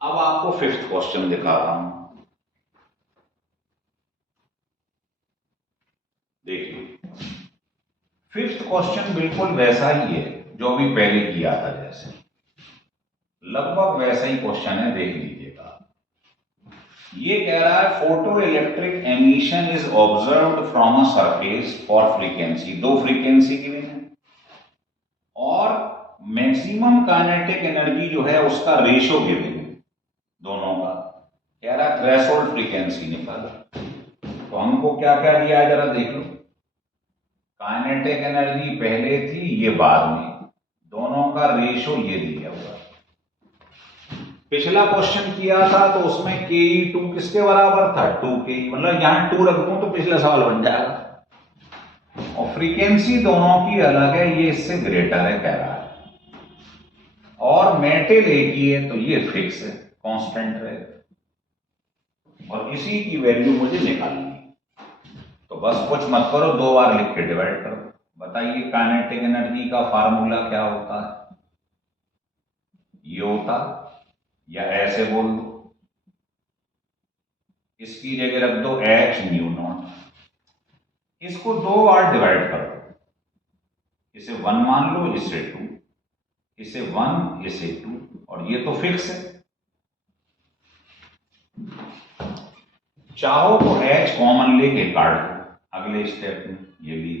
अब आपको फिफ्थ क्वेश्चन दिखा रहा हूं, देखिए फिफ्थ क्वेश्चन बिल्कुल वैसा ही है जो अभी पहले किया था, जैसे लगभग वैसा ही क्वेश्चन है, देख लीजिएगा। ये कह रहा है photo electric emission is observed from a surface for frequency, दो फ्रीक्वेंसी की है, और मैक्सिमम काइनेटिक एनर्जी जो है उसका रेशो गिवन है दोनों का, कह रहा है थ्रेशोल्ड फ्रीक्वेंसी निकालो, तो हमको क्या क्या दिया है जरा देख लो, काइनेटिक एनर्जी पहले थी, ये बाद में, दोनों का रेशो ये दिया हुआ है, पिछला क्वेश्चन किया था तो उसमें ke2 किसके बराबर था 2ke, मतलब यहां 2 रख दूं तो पिछला सवाल बन जाएगा। और फ्रीक्वेंसी दोनों की अलग है, ये इससे ग्रेटर है कह रहा है, और मेटल एक ही है तो ये फिक्स है, कांस्टेंट रहेगा, और इसी की वैल्यू मुझे निकालनी है। तो बस कुछ मत करो, 2 बार लिख के डिवाइड करो। बताइए काइनेटिक एनर्जी का फार्मूला क्या होता है? ये होता, या ऐसे बोल दो, इसकी जगह रख दो h म्यू नॉट, इसको 2 बार डिवाइड कर दो, इसे 1 मान लो, इसे 2, इसे 1, इसे 2, और ये तो फिक्स है। चाहो तो h कॉमन लेके काट दो अगले स्टेप में, ये भी।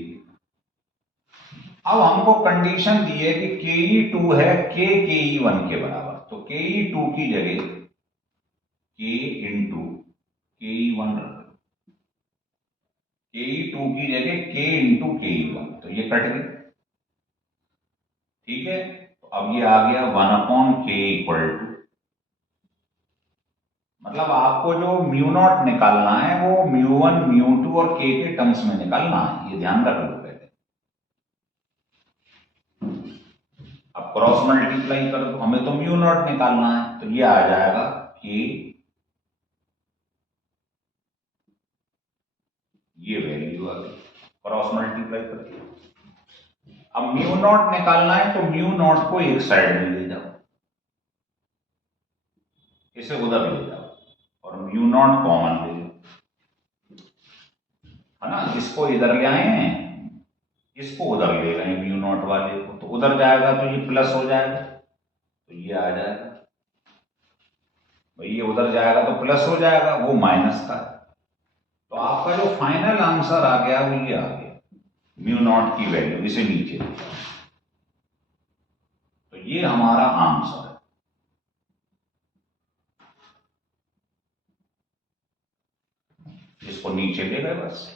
अब हमको कंडीशन दी है कि ke2 है k ke1 के बराबर, तो ke2 की जगह k इंटू ke1 रख दो, ke2 की जगह k इंटू ke1, तो ये कट गई, ठीक है। तो अब ये आ गया 1/k इक्वल टू, मतलब आपको जो म्यू नॉट निकालना है वो μ1 μ2 और k के टर्म्स में निकालना है, ये ध्यान रख लो पहले। अब क्रॉस मल्टीप्लाई कर दो, हमें तो म्यू नॉट निकालना है, तो ये आ जाएगा k, ये वैल्यू आ गई, क्रॉस मल्टीप्लाई करके। अब म्यू नॉट निकालना है तो म्यू नॉट को एक साइड में ले जाओ, इसे उधर ले जाओ, और म्यू नॉट कॉमन ले लो, है ना। इसको इधर ले आए हैं, इसको उधर ले गए म्यू नॉट वाले को, तो उधर जाएगा तो ये प्लस हो जाएगा, तो ये आ जाएगा भाई, ये उधर जाएगा तो प्लस हो जाएगा, वो माइनस था। तो आपका जो फाइनल आंसर आ गया वो ये आ गया, म्यू नॉट की वैल्यू, इसे नीचे ले जाओ, तो ये हमारा आंसर है। इसको नीचे ले गए बस।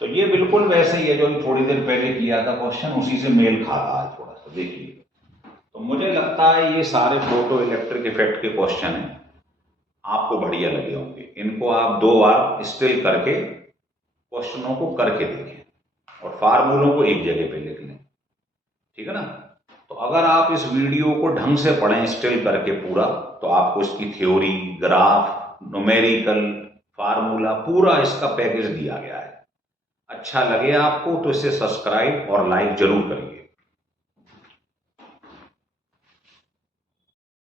तो ये बिल्कुल वैसे ही है जो थोड़ी देर पहले किया था क्वेश्चन, उसी से मेल खा रहा है थोड़ा सा, देखिए। तो मुझे लगता है ये सारे फोटो इलेक्ट्रिक इफेक्ट के क्वेश्चन हैं, आपको बढ़िया लगे होंगे। इनको आप 2 बार स्टिल करके क्वेश्चनों को करके देखें, और फार्मूलों को एक जगह पे लिख लें, ठीक है ना। तो अगर आप इस वीडियो को ढंग से पढ़ें स्टिल करके पूरा, तो आपको इसकी थ्योरी, ग्राफ, न्यूमेरिकल, फार्मूला, पूरा इसका पैकेज दिया गया है। अच्छा लगे आपको तो इसे सब्सक्राइब और लाइक जरूर करिए।